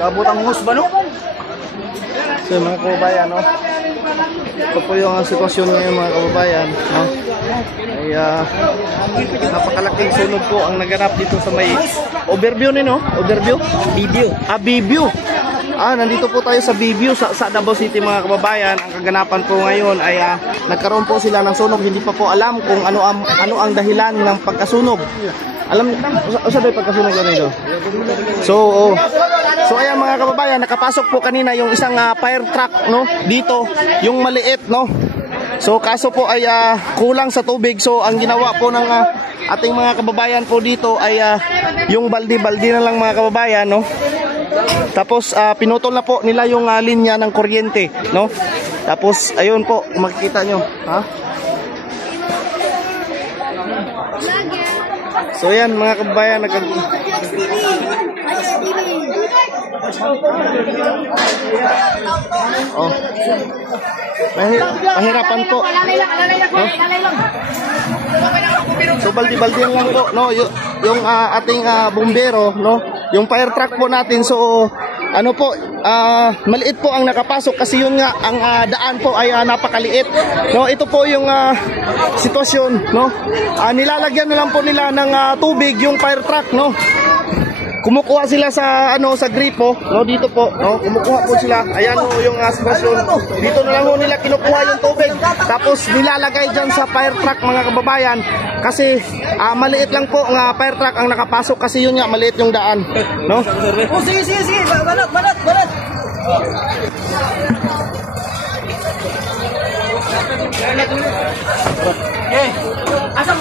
Kabut ang hus ba no? So mga kababayan, no? Ito po yung sitwasyon ngayon mga kababayan, no? Ay napakalaking sunog po ang naganap dito sa may overview ni, no? Overview? Biview. Biview. Nandito po tayo sa Biview sa Davao City mga kababayan. Ang kaganapan po ngayon ay nagkaroon po sila ng sunog. Hindi pa po alam kung ano ang dahilan ng pagkasunog. Alam sa ba pagkasunog ganito? So ayan mga kababayan, nakapasok po kanina yung isang fire truck, no? Dito, yung maliit, no? So kaso po ay kulang sa tubig. So ang ginawa po ng ating mga kababayan po dito ay yung baldi-baldi na lang mga kababayan, no? Tapos pinutol na po nila yung linya ng kuryente, no? Tapos ayun po, makikita nyo, ha? So yan mga kababayan, mahirapan po, no? So baldi-baldi lang po, no? Yung ating bumbero, no? Yung fire truck po natin, so ano po, maliit po ang nakapasok kasi yun nga ang daan po ay napakaliit, no? Ito po yung sitwasyon, no? Nilalagyan na lang po nila ng tubig yung fire truck, no? Kumukuha sila sa sa gripo, no? Dito po, no? Kumukuha po sila. Ayan po yung sitwasyon. Dito na lang po nila kinukuha yung tubig. Tapos nilalagay diyan sa fire truck mga kababayan kasi maliit lang po ng fire truck ang nakapasok kasi yun nga maliit yung daan, no? Oh, sige. Balat. Asam.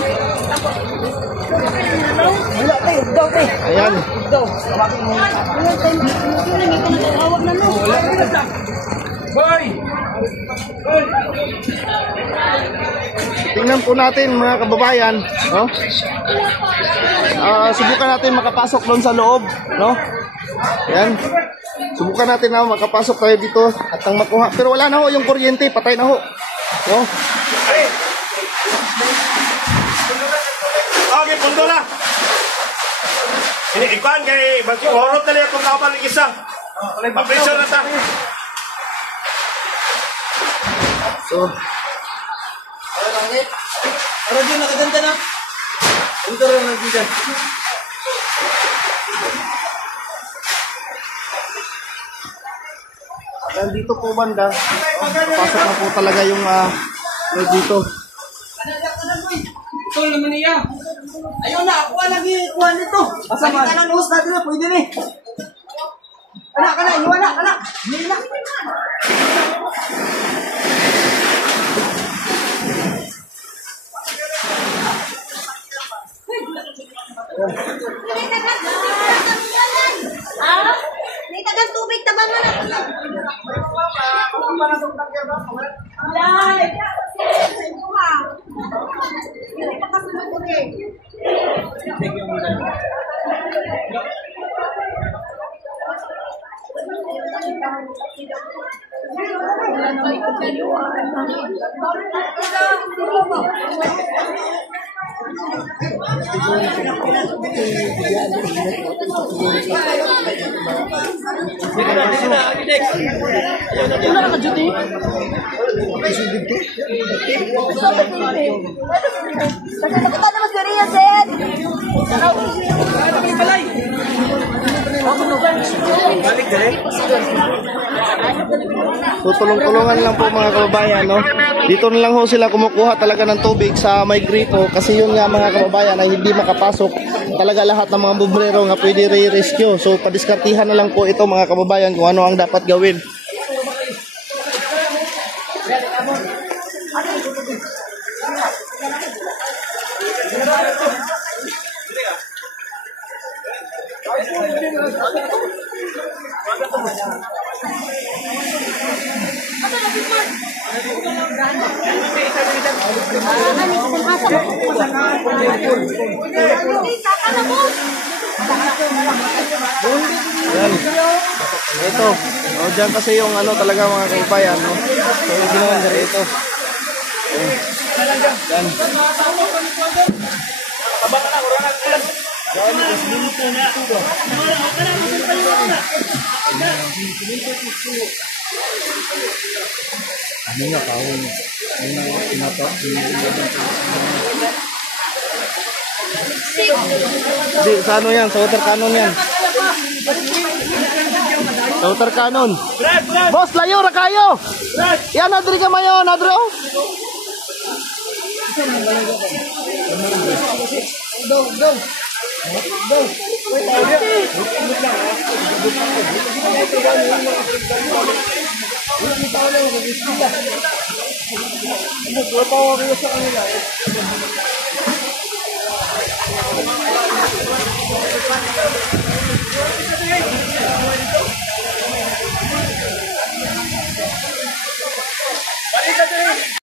Ayan. Tingnan po natin mga kababayan, no? Subukan natin makapasok doon sa loob, no? Ayan. Subukan natin na makapasok tayo dito at ang makuha. Pero wala na ho yung kuryente, patay na ho. No? Okay, pundo na. Ikuan kay bagyo horot na liya kung kapan ng isa. Papresyo na ta. So, Radio nakaganda na. ito rin nagbigan. Dito po banda, pasok na po talaga yung dito. Ito naman niya. Ayun na, kuha lagi, kuha nito. Pasama ka ng luhos natin na, pwede na. Anak, iwala. Hindi na. May tagang tubig tabangan na. Tutulong-tulungan lang po mga kababayan, no? Dito na lang ho sila kumukuha talaga ng tubig sa may gripo kasi yun nga mga kababayan ay hindi makapasok talaga lahat ng mga bumbero nga pwede re-rescue. So padiskartihan na lang po ito mga kababayan kung ano ang dapat gawin. Yan. Ito. Diyan kasi yung ano talaga mga kababayan, no? So yung ginawa nila dito. Yan. Di, sa ano yan? Sa water cannon yan. Sa water cannon. Boss, layo ra kayo. Yan, nadri ka mayo. Nadri, oh.